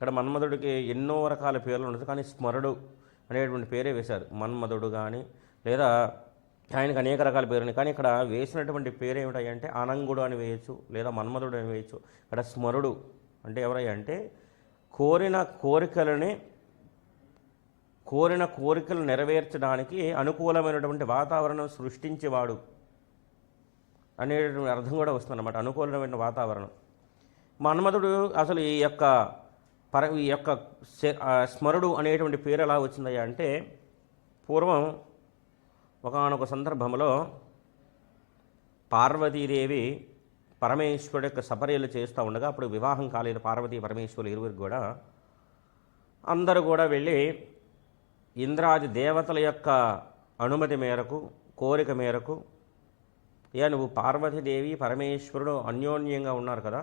ఇక్కడ మన్మధుడికి ఎన్నో రకాల పేర్లు ఉండదు కానీ స్మరుడు అనేటువంటి పేరే వేశారు. మన్మధుడు కానీ లేదా ఆయనకు అనేక రకాల పేరు ఉన్నాయి. కానీ ఇక్కడ వేసినటువంటి పేరు ఏమిటాయంటే అనంగుడు అని వేయచ్చు లేదా మన్మధుడు అని వేయచ్చు. ఇక్కడ స్మరుడు అంటే ఎవరయ్యా అంటే కోరిన కోరికలని కోరిన కోరికలు నెరవేర్చడానికి అనుకూలమైనటువంటి వాతావరణం సృష్టించేవాడు అనేటువంటి అర్థం కూడా వస్తుందన్నమాట. అనుకూలమైన వాతావరణం. మన్మధుడు అసలు ఈ యొక్క పర ఈ యొక్క స్మరుడు అనేటువంటి పేరు ఎలా వచ్చిందయ్యా అంటే పూర్వం ఒకనొక సందర్భంలో పార్వతీదేవి పరమేశ్వరుడు యొక్క సపర్యలు చేస్తూ ఉండగా అప్పుడు వివాహం కాలేదు పార్వతీ పరమేశ్వరులు ఇరువురికి కూడా. అందరూ కూడా వెళ్ళి ఇంద్రాది దేవతల యొక్క అనుమతి మేరకు కోరిక మేరకు ఇక నువ్వు పార్వతీదేవి పరమేశ్వరుడు అన్యోన్యంగా ఉన్నారు కదా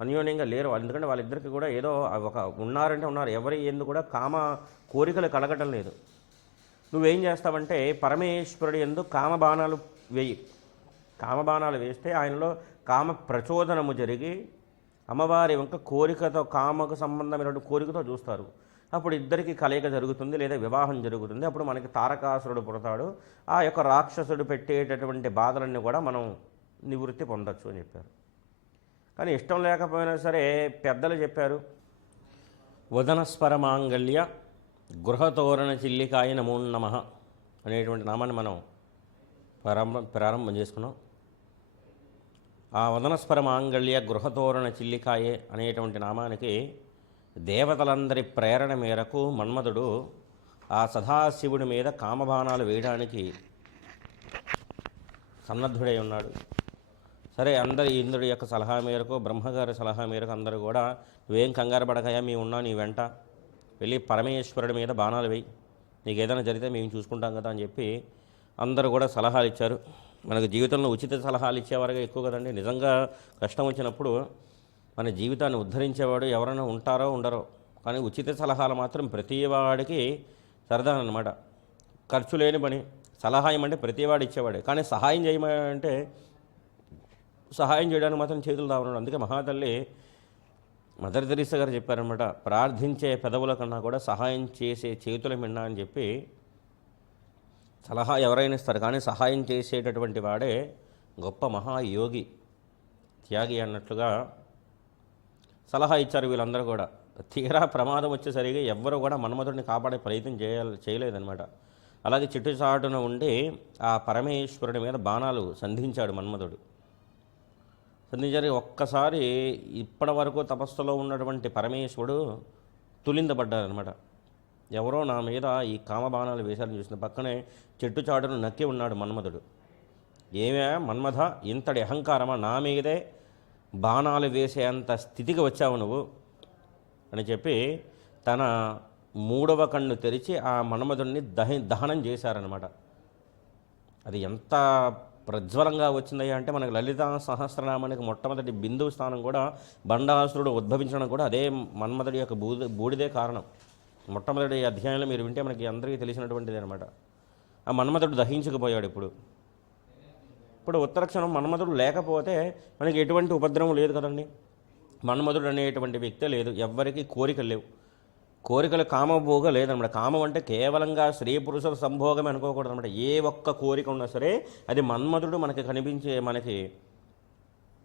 అన్యోన్యంగా లేరు. వాళ్ళు ఎందుకంటే వాళ్ళిద్దరికి కూడా ఏదో ఒక ఉన్నారంటే ఉన్నారు. ఎవరి ఎందు కూడా కామ కోరికలు కలగటం లేదు. నువ్వేం చేస్తావంటే పరమేశ్వరుడు ఎందు కామబాణాలు వేయి. కామబాణాలు వేస్తే ఆయనలో కామ ప్రచోదనము జరిగి అమ్మవారి వంక కోరికతో కామకు సంబంధమైనటువంటి కోరికతో చూస్తారు. అప్పుడు ఇద్దరికి కలయిక జరుగుతుంది లేదా వివాహం జరుగుతుంది. అప్పుడు మనకి తారకాసురుడు పుడతాడు. ఆ యొక్క రాక్షసుడు పెట్టేటటువంటి బాధలన్నీ కూడా మనం నివృత్తి పొందొచ్చు అని చెప్పారు. కానీ ఇష్టం లేకపోయినా సరే పెద్దలు చెప్పారు. వదనస్వర మాంగళ్య గృహతోరణ చిల్లికాయ నమో నమ అనేటువంటి నామాన్ని మనం ప్రారంభం ప్రారంభం చేసుకున్నాం. ఆ వదనస్వర మాంగళ్య గృహతోరణ చిల్లికాయే అనేటువంటి నామానికి దేవతలందరి ప్రేరణ మేరకు మన్మధుడు ఆ సదాశివుడి మీద కామబాణాలు వేయడానికి సన్నద్ధుడై ఉన్నాడు. సరే అందరు ఇంద్రుడి యొక్క సలహా మేరకు బ్రహ్మగారి సలహా మేరకు అందరూ కూడా నువ్వేం కంగారు పడకయా మేము ఉన్నా నీ వెంట. వెళ్ళి పరమేశ్వరుడి మీద బాణాలు వేయి. నీకు ఏదైనా జరిగితే మేము చూసుకుంటాం కదా అని చెప్పి అందరూ కూడా సలహాలు ఇచ్చారు. మనకు జీవితంలో ఉచిత సలహాలు ఇచ్చేవారుగా ఎక్కువ కదండి. నిజంగా కష్టం వచ్చినప్పుడు మన జీవితాన్ని ఉద్ధరించేవాడు ఎవరైనా ఉంటారో ఉండరో. కానీ ఉచిత సలహాలు మాత్రం ప్రతి వాడికి సరదా అనమాట ఖర్చు లేని పని. సలహాయం అంటే ప్రతివాడు ఇచ్చేవాడే. కానీ సహాయం చేయమంటే సహాయం చేయడానికి మాత్రం చేతులు దావన్నాడు అందుకే మహాతల్లి మదర్ తెరీసా గారు చెప్పారనమాట ప్రార్థించే పెదవుల కన్నా కూడా సహాయం చేసే చేతుల మిన్న అని చెప్పి సలహా ఎవరైనా ఇస్తారు. కానీ సహాయం చేసేటటువంటి వాడే గొప్ప మహాయోగి త్యాగి అన్నట్లుగా సలహా ఇచ్చారు వీళ్ళందరూ కూడా. తీరా ప్రమాదం వచ్చేసరికి ఎవ్వరూ కూడా మన్మధుడిని కాపాడే ప్రయత్నం చేయాలి చేయలేదనమాట అలాగే చిట్టుచాటున ఉండి ఆ పరమేశ్వరుడి మీద బాణాలు సంధించాడు మన్మధుడు. సంధించారు ఒక్కసారి ఇప్పటి వరకు తపస్సులో ఉన్నటువంటి పరమేశ్వరుడు తులిందపడ్డారనమాట ఎవరో నా మీద ఈ కామబాణాలు వేశారని చూసిన పక్కనే చెట్టు చాటును నక్కి ఉన్నాడు మన్మధుడు. ఏమే మన్మథ ఇంతటి అహంకారమా? నా మీదే బాణాలు వేసేంత స్థితికి వచ్చావు నువ్వు? అని చెప్పి తన మూడవ కన్ను తెరిచి ఆ మన్మధుడిని దహి దహనం చేశారనమాట అది ఎంత ప్రజ్వలంగా వచ్చిందయ్యా అంటే మనకు లలిత సహస్రనామానికి మొట్టమొదటి బిందువు స్థానం కూడా బండాసురుడు ఉద్భవించడం కూడా అదే మన్మధుడి యొక్క బూది బూడిదే కారణం. మొట్టమొదటి అధ్యాయంలో మీరు వింటే మనకి అందరికీ తెలిసినటువంటిది అనమాట ఆ మన్మధుడు దహించుకుపోయాడు ఇప్పుడు. ఇప్పుడు ఉత్తరక్షణం మన్మధుడు లేకపోతే మనకి ఎటువంటి ఉపద్రవం లేదు కదండి. మన్మధుడు అనేటువంటి వ్యక్తే లేదు. ఎవ్వరికీ కోరికలు లేవు. కోరికలు కామభోగ లేదన్నమాట కామం అంటే కేవలంగా స్త్రీ పురుషుల సంభోగమే అనుకోకూడదు అనమాట ఏ ఒక్క కోరిక ఉన్నా సరే అది మన్మధుడు మనకి కనిపించే మనకి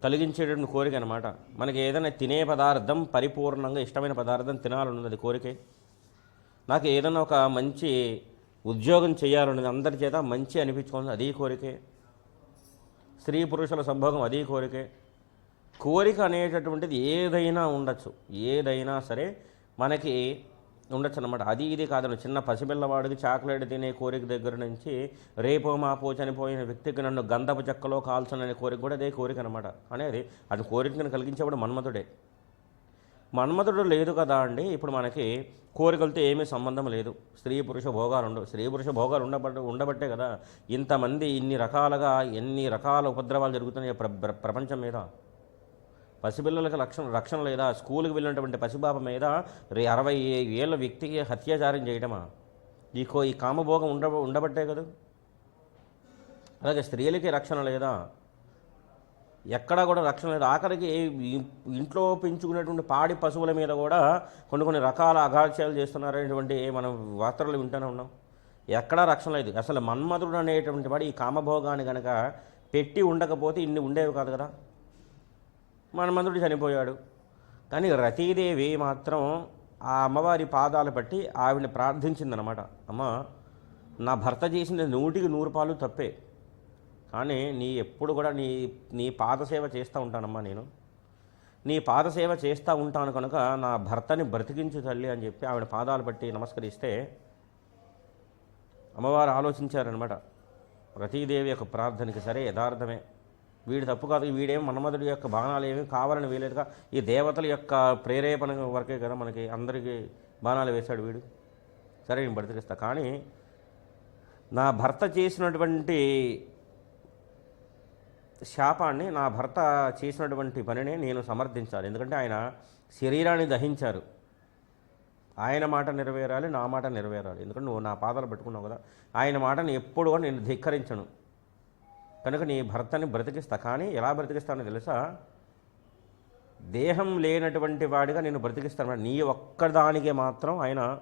కలిగించేటువంటి కోరిక అనమాట మనకి ఏదైనా తినే పదార్థం పరిపూర్ణంగా ఇష్టమైన పదార్థం తినాలన్నది అది కోరికే. నాకు ఏదైనా ఒక మంచి ఉద్యోగం చేయాలన్నది అందరి చేత మంచి అనిపించుకోవాలి అది కోరికే. స్త్రీ పురుషుల సంభోగం అది కోరికే. కోరిక అనేటటువంటిది ఏదైనా ఉండొచ్చు. ఏదైనా సరే మనకి ఉండొచ్చు అనమాట అది ఇది కాదు చిన్న పసిపిల్లవాడికి చాక్లెట్ తినే కోరిక దగ్గర నుంచి రేపో మాపో చనిపోయిన వ్యక్తికి నన్ను గంధపు చెక్కలో కాల్చననే కోరిక కూడా అదే కోరిక అనమాట అనేది అది కోరికను కలిగించేవాడు మన్మధుడే. మన్మధుడు లేదు కదా అండి. ఇప్పుడు మనకి కోరికలతో ఏమీ సంబంధం లేదు. స్త్రీ పురుష భోగాలు ఉండవు. స్త్రీ పురుష భోగాలు ఉండబట్ట ఉండబట్టే కదా ఇంతమంది ఇన్ని రకాలుగా ఎన్ని రకాల ఉపద్రవాలు జరుగుతున్నాయి ప్ర- ప్రపంచం మీద. పసిపిల్లలకు రక్షణ రక్షణ లేదా స్కూల్కి వెళ్ళినటువంటి పసిబాబ మీద అరవై ఏళ్ళ వ్యక్తికి హత్యాచారం చేయడమా ఈ ఈ కామభోగం ఉండ ఉండబట్టే కదా? అలాగే స్త్రీలకి రక్షణ లేదా? ఎక్కడా కూడా రక్షణ లేదు. ఆఖరికి ఇంట్లో పెంచుకునేటువంటి పాడి పశువుల మీద కూడా కొన్ని కొన్ని రకాల అఘాత్యాలు చేస్తున్నారనేటువంటి మనం వార్తలు వింటూనే ఉన్నాం. ఎక్కడా రక్షణ లేదు. అసలు మన్మధుడు అనేటువంటి వాడు ఈ కామభోగాన్ని కనుక పెట్టి ఉండకపోతే ఇన్ని ఉండేవి కాదు కదా. మన్మధుడు చనిపోయాడు. కానీ రతీదేవి మాత్రం ఆ అమ్మవారి పాదాలు పట్టి ఆవిడని ప్రార్థించిందనమాట. అమ్మ నా భర్త చేసిన నూటికి నూరు పాలు తప్పే. కానీ నీ ఎప్పుడు కూడా నీ నీ పాదసేవ చేస్తూ ఉంటానమ్మా నేను. నీ పాదసేవ చేస్తూ ఉంటాను కనుక నా భర్తని బ్రతికించు తల్లి అని చెప్పి ఆవిడ పాదాలు పట్టి నమస్కరిస్తే అమ్మవారు ఆలోచించారనమాట. రతీదేవి యొక్క ప్రార్థనకి సరే యథార్థమే. వీడు తప్పు కాదు. వీడేం మన్మధుడి యొక్క బాణాలు ఏమి కావాలని వీలేదుగా ఈ దేవతల యొక్క ప్రేరేపణ వరకే కదా మనకి అందరికీ బాణాలు వేశాడు వీడు. సరే నేను బ్రతికిస్తా కానీ నా భర్త చేసినటువంటి శాపాన్ని నా భర్త చేసినటువంటి పనిని నేను సమర్థించాలి. ఎందుకంటే ఆయన శరీరాన్ని దహించారు. ఆయన మాట నెరవేరాలి నా మాట నెరవేరాలి. ఎందుకంటే నువ్వు నా పాదాలు పెట్టుకున్నావు కదా. ఆయన మాటను ఎప్పుడు కూడా నేను ధిక్కరించను. కనుక నీ భర్తని బ్రతికిస్తా. కానీ ఎలా బ్రతికిస్తానో తెలుసా? దేహం లేనటువంటి వాడిగా నేను బ్రతికిస్తాను. నీ ఒక్కదానికే మాత్రం ఆయన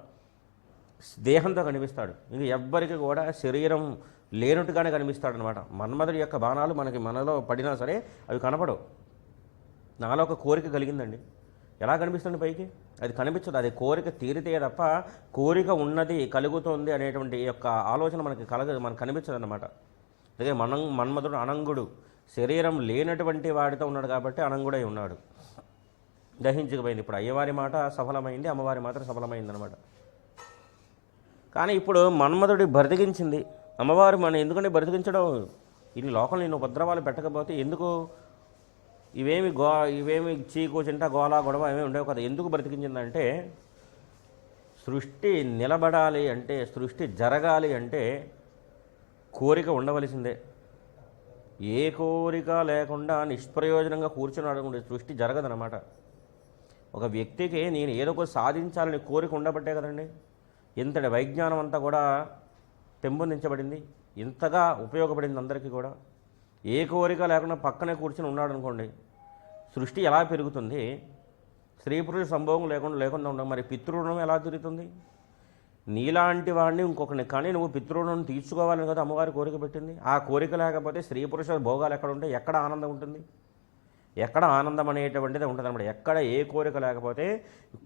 దేహంతో కనిపిస్తాడు. ఇంక ఎవ్వరికి కూడా శరీరం లేనట్టుగానే కనిపిస్తాడు అనమాట మన్మధుడి యొక్క బాణాలు మనకి మనలో పడినా సరే అవి కనపడవు. నాలో ఒక కోరిక కలిగిందండి. ఎలా కనిపిస్తుంది పైకి? అది కనిపించదు. అది కోరిక తీరితే తప్ప కోరిక ఉన్నది కలుగుతోంది అనేటువంటి యొక్క ఆలోచన మనకి కలగదు. మనకు కనిపించదు అనమాట అందుకే మనం మన్మధుడు అనంగుడు శరీరం లేనటువంటి వాడితో ఉన్నాడు కాబట్టి అనంగుడై ఉన్నాడు. దహించకపోయింది. ఇప్పుడు అయ్యవారి మాట సఫలమైంది అమ్మవారి మాత్రం సఫలమైంది అనమాట కానీ ఇప్పుడు మన్మధుడి బ్రతికించింది అమ్మవారు మన ఎందుకంటే బ్రతికించడం ఇన్ని లోకంలో నేను ఉపద్రవాలు పెట్టకపోతే ఎందుకు? ఇవేమి గో ఇవేమి చీకు గోలా గోళ గొడవ ఏమీ ఉండేవి కదా. ఎందుకు బ్రతికించిందంటే సృష్టి నిలబడాలి అంటే సృష్టి జరగాలి అంటే కోరిక ఉండవలసిందే. ఏ కోరిక లేకుండా నిష్ప్రయోజనంగా కూర్చున్నాడు సృష్టి జరగదనమాట ఒక వ్యక్తికి నేను ఏదో ఒక సాధించాలని కోరిక ఉండబట్టే కదండి. ఇంతటి వైజ్ఞానం అంతా కూడా పెంపొందించబడింది. ఇంతగా ఉపయోగపడింది అందరికీ కూడా. ఏ కోరిక లేకుండా పక్కనే కూర్చుని ఉన్నాడు అనుకోండి సృష్టి ఎలా పెరుగుతుంది? స్త్రీ పురుష సంభోగం లేకుండా లేకుండా ఉండడం మరి పితృణం ఎలా తిరుగుతుంది? నీలాంటి వాడిని ఇంకొకరిని కానీ నువ్వు పితృణం తీర్చుకోవాలని కదా అమ్మవారి కోరిక పెట్టింది. ఆ కోరిక లేకపోతే స్త్రీ పురుష భోగాలు ఎక్కడ ఉంటాయి? ఎక్కడ ఆనందం ఉంటుంది? ఎక్కడ ఆనందం అనేటువంటిది ఉంటుంది అనమాట ఎక్కడ ఏ కోరిక లేకపోతే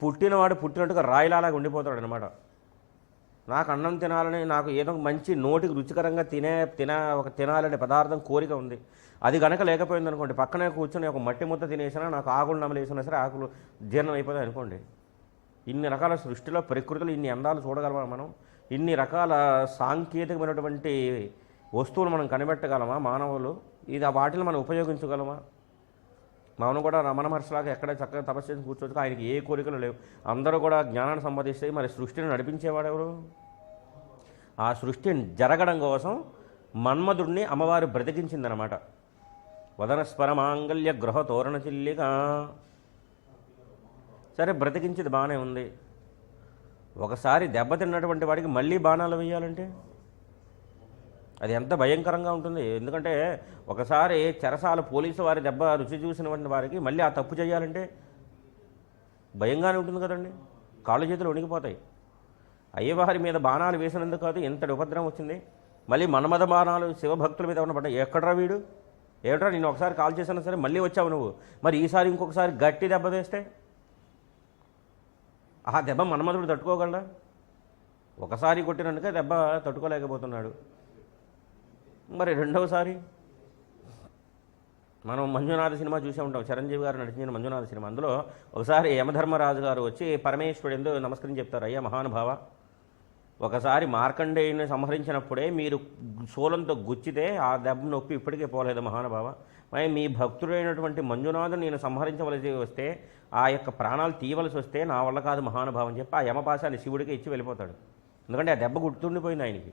పుట్టినవాడు పుట్టినట్టుగా రాయిలాగా ఉండిపోతాడు అనమాట నాకు అన్నం తినాలని నాకు ఏదో మంచి నోటికి రుచికరంగా తినే తిన ఒక తినాలనే పదార్థం కోరిక ఉంది. అది కనుక లేకపోయింది అనుకోండి పక్కనే కూర్చొని ఒక మట్టి ముద్ద తినేసినా నాకు ఆకులు నమలేసినా సరే ఆకులు జీర్ణం అయిపోతాయి అనుకోండి. ఇన్ని రకాల సృష్టిలో ప్రకృతిలో ఇన్ని అందాలు చూడగలమా మనం? ఇన్ని రకాల సాంకేతికమైనటువంటి వస్తువులు మనం కనిపెట్టగలమా మానవులు? ఇది ఆ వాటిని మనం ఉపయోగించగలమా? మనం కూడా రమణ మహర్షిలాగా ఎక్కడ చక్కగా తపస్సు చేసి కూర్చోవచ్చు ఆయనకి ఏ కోరికలు లేవు. అందరూ కూడా జ్ఞానాన్ని సంపాదిస్తే మరి సృష్టిని నడిపించేవాడు ఎవరు? ఆ సృష్టి జరగడం కోసం మన్మధుడిని అమ్మవారు బ్రతికించిందనమాట వదన స్వరమాంగల్య గృహ తోరణ చిల్లిగా సరే బ్రతికించేది బాగానే ఉంది. ఒకసారి దెబ్బతిన్నటువంటి వాడికి మళ్ళీ బాణాలు వేయాలంటే? అది ఎంత భయంకరంగా ఉంటుంది. ఎందుకంటే ఒకసారి చెరసాల పోలీసు వారి దెబ్బ రుచి చూసినటువంటి వారికి మళ్ళీ ఆ తప్పు చేయాలంటే? భయంగానే ఉంటుంది కదండి. కాళ్ళు చేతులు ఉణిగిపోతాయి అయ్యవారి మీద బాణాలు వేసినందుకు కాదు ఇంతటి ఉపద్రవం వచ్చింది. మళ్ళీ మన్మద బాణాలు శివభక్తుల మీద ఉన్న పడ్డాయి? ఎక్కడరా వీడు? ఏమిట్రా నేను ఒకసారి కాల్ చేసినా సరే మళ్ళీ వచ్చావు నువ్వు. మరి ఈసారి ఇంకొకసారి గట్టి దెబ్బ వేస్తే? ఆ దెబ్బ మన్మధుడు తట్టుకోగలడా ఒకసారి కొట్టినందుకే దెబ్బ తట్టుకోలేకపోతున్నాడు. మరి రెండవసారి? మనం మంజునాథ సినిమా చూసే ఉంటాం. చిరంజీవి గారు నటించిన మంజునాథ సినిమా. అందులో ఒకసారి యమధర్మరాజు గారు వచ్చి పరమేశ్వరుడు ఎందు నమస్కరించి చెప్తారు. అయ్యా మహానుభావ ఒకసారి మార్కండేయుని సంహరించినప్పుడే మీరు శూలంతో గుచ్చితే ఆ దెబ్బ నొప్పి ఇప్పటికే పోలేదు మహానుభావ. మరి మీ భక్తుడైనటువంటి మంజునాథుని నేను సంహరించవలసి వస్తే ఆ యొక్క ప్రాణాలు తీయవలసి వస్తే నా వల్ల కాదు మహానుభావం చెప్పి ఆ యమపాశాన్ని శివుడికి ఇచ్చి వెళ్ళిపోతాడు. ఎందుకంటే ఆ దెబ్బ గుర్తుండిపోయింది ఆయనకి.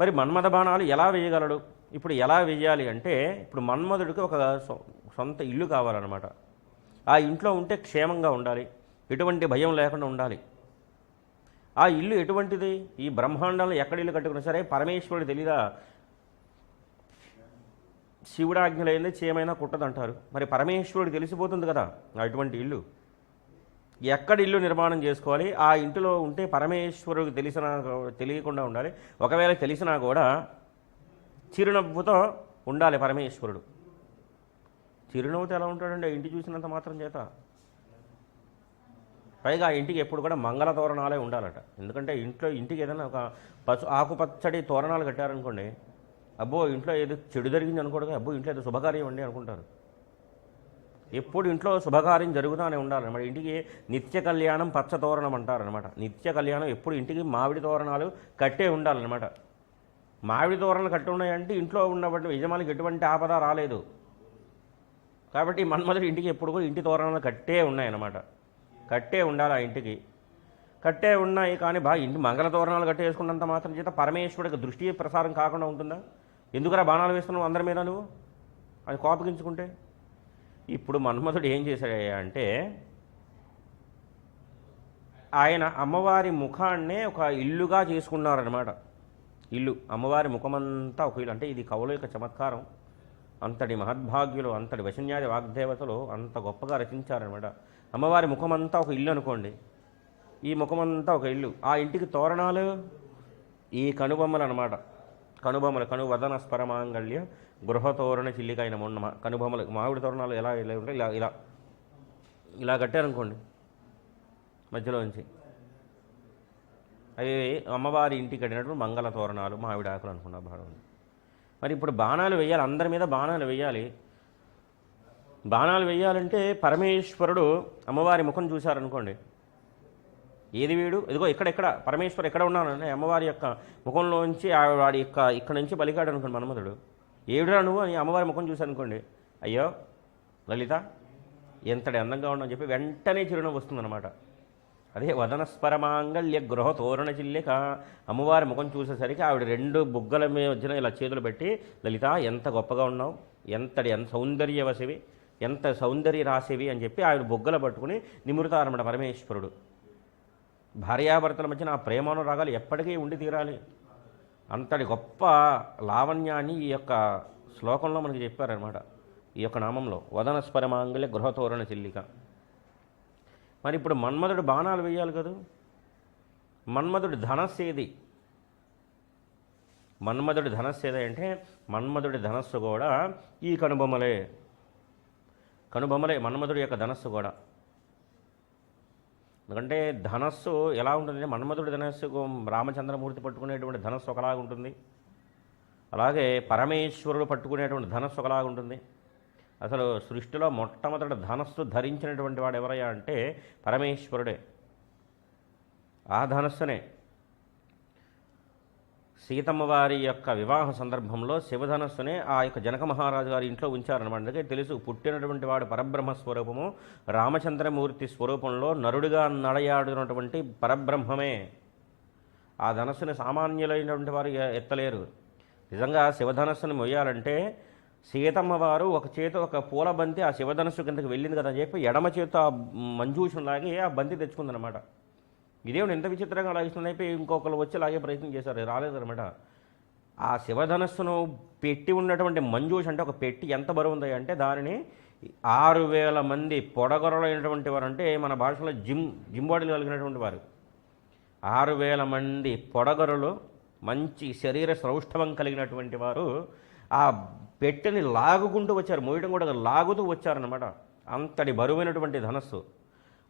మరి మన్మథ బాణాలు ఎలా వేయగలడు? ఇప్పుడు ఎలా వేయాలి అంటే ఇప్పుడు మన్మధుడికి ఒక సొంత ఇల్లు కావాలన్నమాట. ఆ ఇంట్లో ఉంటే క్షేమంగా ఉండాలి ఎటువంటి భయం లేకుండా ఉండాలి. ఆ ఇల్లు ఎటువంటిది? ఈ బ్రహ్మాండంలో ఎక్కడ ఇల్లు కట్టుకున్నా సరే పరమేశ్వరుడు తెలీదా? శివుడు ఆజ్ఞలైంది చేయమైనా కుట్టదంటారు మరి పరమేశ్వరుడు తెలిసిపోతుంది కదా అటువంటి ఇల్లు. ఎక్కడ ఇల్లు నిర్మాణం చేసుకోవాలి? ఆ ఇంటిలో ఉంటే పరమేశ్వరుడికి తెలిసినా తెలియకుండా ఉండాలి. ఒకవేళ తెలిసినా కూడా చిరునవ్వుతో ఉండాలి పరమేశ్వరుడు. చిరునవ్వుతో ఎలా ఉంటాడండి? ఆ ఇంటి చూసినంత మాత్రం చేత. పైగా ఆ ఇంటికి ఎప్పుడు కూడా మంగళ తోరణాలే ఉండాలట. ఎందుకంటే ఇంట్లో ఇంటికి ఏదైనా ఒక పసు ఆకుపచ్చడి తోరణాలు కట్టారనుకోండి అబ్బో ఇంట్లో ఏదో చెడు జరిగింది అనుకోడు అబ్బో ఇంట్లో ఏదో శుభకార్యం అండి అనుకుంటారు. ఎప్పుడు ఇంట్లో శుభకార్యం జరుగుతూనే ఉండాలన్నమాట ఇంటికి నిత్య కళ్యాణం పచ్చ తోరణం అంటారనమాట నిత్య కళ్యాణం ఎప్పుడు ఇంటికి మామిడి తోరణాలు కట్టే ఉండాలన్నమాట. మామిడి తోరణాలు కట్టి ఉన్నాయంటే ఇంట్లో ఉన్నటువంటి యజమానికి ఎటువంటి ఆపద రాలేదు. కాబట్టి మన్మధుడు ఇంటికి ఎప్పుడు కూడా ఇంటి తోరణాలు కట్టే ఉన్నాయన్నమాట. కట్టే ఉండాలి ఆ ఇంటికి. కట్టే ఉన్నాయి కానీ బాగా ఇంటి మంగళ తోరణాలు కట్టేసుకున్నంత మాత్రం చేత పరమేశ్వరుడికి దృష్టి ప్రసారం కాకుండా ఉంటుందా? ఎందుకురా బాణాలు వేస్తున్నావు అందరి మీద నువ్వు? అది కోపగించుకుంటే? ఇప్పుడు మన్మథుడు ఏం చేశాడయ్యా అంటే ఆయన అమ్మవారి ముఖాన్నే ఒక ఇల్లుగా చేసుకున్నారనమాట ఇల్లు అమ్మవారి ముఖమంతా ఒక ఇల్లు. అంటే ఇది కవుల యొక్క చమత్కారం. అంతటి మహద్భాగ్యులు అంతటి వశన్యాది వాగ్దేవతలు అంత గొప్పగా రచించారనమాట అమ్మవారి ముఖమంతా ఒక ఇల్లు అనుకోండి. ఈ ముఖమంతా ఒక ఇల్లు. ఆ ఇంటికి తోరణాలు ఈ కనుబొమ్మలు అనమాట కనుబొమ్మలు కను వదన స్పరమాంగళ్య గృహతోరణ చిల్లికైన మొన్న మా- కనుబొమ్మలు మామిడి తోరణాలు ఎలా ఇలా ఉంటాయి? ఇలా ఇలా. ఇలా కట్టారనుకోండి మధ్యలో నుంచి. అవి అమ్మవారి ఇంటికి కట్టినటువంటి మంగళ తోరణాలు మామిడి ఆకులు అనుకున్న భావం మరి ఇప్పుడు బాణాలు వేయాలి అందరి మీద బాణాలు వేయాలి. బాణాలు వేయాలంటే పరమేశ్వరుడు అమ్మవారి ముఖం చూశారనుకోండి ఏది వీడు? ఇదిగో ఇక్కడ ఇక్కడ. పరమేశ్వరు ఎక్కడ ఉన్నానంటే అమ్మవారి యొక్క ముఖంలోంచి వాడి యొక్క ఇక్కడ నుంచి పలికాడు అనుకోండి మన్మధుడు. ఏడురా నువ్వు అని అమ్మవారి ముఖం చూశానుకోండి అయ్యో లలిత ఎంతటి అందంగా ఉండని చెప్పి వెంటనే చిరునవ్వు వస్తుందన్నమాట. అదే వదనస్పరమాంగళ్య గృహ తోరణ చిల్లిక అమ్మవారి ముఖం చూసేసరికి ఆవిడ రెండు బుగ్గల మీద వచ్చిన ఇలా చేతులు పెట్టి లలిత ఎంత గొప్పగా ఉన్నావు? ఎంతటి ఎంత సౌందర్యవశివి? ఎంత సౌందర్య రాసివి అని చెప్పి ఆవిడ బుగ్గలు పట్టుకుని నిమురుతారన్నమాట పరమేశ్వరుడు. భార్యాభర్తల మధ్య నా ప్రేమానురాగాలు ఎప్పటికీ ఉండి తీరాలి. అంతటి గొప్ప లావణ్యాన్ని ఈ యొక్క శ్లోకంలో మనకి చెప్పారనమాట ఈ యొక్క నామంలో వదనస్పరమాంగళ్య గృహతోరణ చెల్లిక. మరి ఇప్పుడు మన్మధుడు బాణాలు వేయాలి కదా? మన్మధుడి ధనస్సు మన్మధుడి ధనస్సు ఏది అంటే మన్మధుడి ధనస్సు కూడా ఈ కనుబొమ్మలే. కనుబొమ్మలే మన్మధుడి యొక్క ధనస్సు కూడా. ఎందుకంటే ధనస్సు ఎలా ఉంటుందంటే మన్మధుడి ధనస్సుకు రామచంద్రమూర్తి పట్టుకునేటువంటి ధనస్సు ఒకలాగా ఉంటుంది. అలాగే పరమేశ్వరుడు పట్టుకునేటువంటి ధనస్సు ఒకలాగా ఉంటుంది. అసలు సృష్టిలో మొట్టమొదటి ధనస్సు ధరించినటువంటి వాడు ఎవరయ్యా అంటే పరమేశ్వరుడే. ఆ ధనస్సునే సీతమ్మ వారి యొక్క వివాహ సందర్భంలో శివధనస్సునే ఆ యొక్క జనక మహారాజు గారి ఇంట్లో ఉంచారనమాట అందుకే తెలుసు పుట్టినటువంటి వాడు పరబ్రహ్మ స్వరూపము. రామచంద్రమూర్తి స్వరూపంలో నరుడిగా నడయాడినటువంటి పరబ్రహ్మమే. ఆ ధనస్సుని సామాన్యులైనటువంటి వారు ఎత్తలేరు. నిజంగా శివధనస్సుని మొయ్యాలంటే సీతమ్మ వారు ఒక చేత ఒక పూల బంతి ఆ శివధనస్సు కిందకి వెళ్ళింది కదా అని చెప్పి ఎడమ చేత ఆ మంజూషం లాగి ఆ బంతి తెచ్చుకుందనమాట ఇదేమిటి ఎంత విచిత్రంగా లాగిస్తుంది అయిపోయి ఇంకొకరు వచ్చి లాగే ప్రయత్నం చేశారు. రాలేదనమాట ఆ శివధనస్సును పెట్టి ఉన్నటువంటి మంజూష్ అంటే ఒక పెట్టి ఎంత బరువు ఉంది అంటే దానిని ఆరు వేల మంది పొడగొరలైనటువంటి వారు అంటే మన భాషలో జిమ్ జిమ్ బాడీలు కలిగినటువంటి వారు. ఆరు వేల మంది పొడగరులు మంచి శరీర సౌష్ఠవం కలిగినటువంటి వారు ఆ పెట్టెని లాగుకుంటూ వచ్చారు. మోయడం కూడా లాగుతూ వచ్చారనమాట అంతటి బరువైనటువంటి ధనస్సు.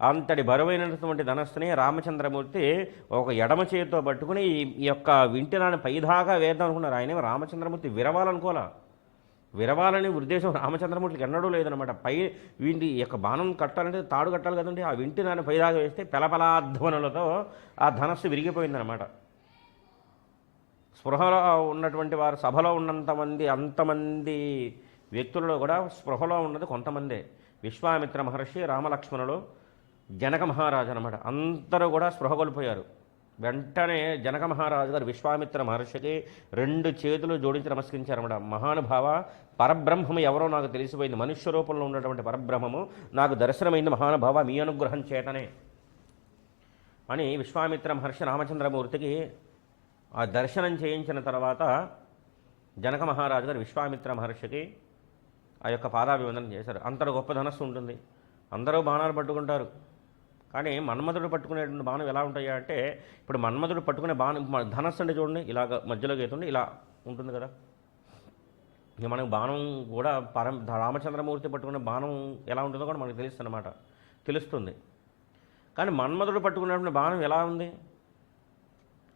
అంతటి బరువైనటువంటి ధనస్సుని రామచంద్రమూర్తి ఒక ఎడమ చేతితో పట్టుకుని ఈ యొక్క వింటినాన్ని పైదాకా వేద్దాం అనుకున్నారు ఆయన రామచంద్రమూర్తి విరవాలనుకోలా. విరవాలని ఉద్దేశం రామచంద్రమూర్తికి ఎన్నడూ లేదనమాట పై వీటి యొక్క బాణం కట్టాలంటే తాడు కట్టాలి కదండి. ఆ వింటి నాన్న పైదాగా వేస్తే పెలపలాధ్వనులతో ఆ ధనస్సు విరిగిపోయిందనమాట స్పృహలో ఉన్నటువంటి వారు సభలో ఉన్నంతమంది అంతమంది వ్యక్తులలో కూడా స్పృహలో ఉన్నది కొంతమందే. విశ్వామిత్ర మహర్షి రామలక్ష్మణులు జనక మహారాజు అనమాట అందరూ కూడా స్పృహ కోల్పోయారు. వెంటనే జనక మహారాజు గారు విశ్వామిత్ర మహర్షికి రెండు చేతులు జోడించి నమస్కరించారన్నమాట. మహానుభావ పరబ్రహ్మము ఎవరో నాకు తెలిసిపోయింది. మనుష్య రూపంలో ఉన్నటువంటి పరబ్రహ్మము నాకు దర్శనమైంది. మహానుభావ మీ అనుగ్రహం చేతనే. అని విశ్వామిత్ర మహర్షి రామచంద్రమూర్తికి ఆ దర్శనం చేయించిన తర్వాత జనక మహారాజు గారు విశ్వామిత్ర మహర్షికి ఆ యొక్క పాదాభివందనం చేశారు. అంతటి గొప్ప ధనస్సు ఉంటుంది. అందరూ బాణాలు పట్టుకుంటారు. కానీ మన్మధుడు పట్టుకునేటువంటి బాణం ఎలా ఉంటాయా అంటే ఇప్పుడు మన్మధుడు పట్టుకునే బాణం మ- ధనస్సు అంటే చూడండి ఇలాగ మధ్యలో గీతుండి ఇలా ఉంటుంది కదా. ఇక మనకు బాణం కూడా పరం రామచంద్రమూర్తి పట్టుకునే బాణం ఎలా ఉంటుందో కూడా మనకు తెలుస్తుంది అనమాట తెలుస్తుంది. కానీ మన్మధుడు పట్టుకున్నటువంటి బాణం ఎలా ఉంది?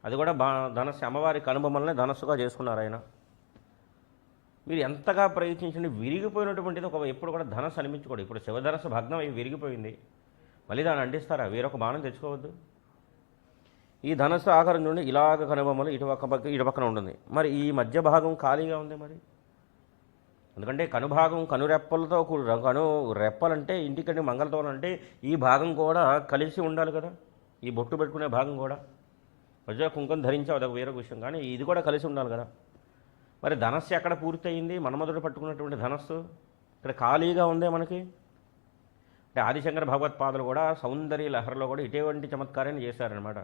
అది కూడా బా ధనస్సు అమ్మవారి కనుబొమ్మలనే ధనస్సుగా చేసుకున్నారు ఆయన. మీరు ఎంతగా ప్రయత్నించండి విరిగిపోయినటువంటిది ఒక ఎప్పుడు కూడా ధనస్సు అనిపించుకోడు ఇప్పుడు శివధనస్సు భగ్నం అయి విరిగిపోయింది. మళ్ళీ దాన్ని అంటిస్తారా? వేరొక బాణం తెచ్చుకోవద్దు. ఈ ధనస్సు ఆకారం చూడండి ఇలాగ కనుబొమ్మలు ఇటు పక్క పక్క ఇటు పక్కన ఉంటుంది. మరి ఈ మధ్య భాగం ఖాళీగా ఉంది మరి? ఎందుకంటే కనుభాగం కనురెప్పలతో కను రెప్పలంటే ఇంటికంటే మంగళతోలు అంటే ఈ భాగం కూడా కలిసి ఉండాలి కదా? ఈ బొట్టు పెట్టుకునే భాగం కూడా. మధ్య కుంకం ధరించావు అదొక వేరొక విషయం. కానీ ఇది కూడా కలిసి ఉండాలి కదా? మరి ధనస్సు ఎక్కడ పూర్తయింది? మన్మధుడు పట్టుకున్నటువంటి ధనస్సు ఇక్కడ ఖాళీగా ఉందే మనకి? అంటే ఆదిశంకర భగవత్పాదులు కూడా సౌందర్య లహరిలో కూడా ఇటువంటి చమత్కారాన్ని చేశారనమాట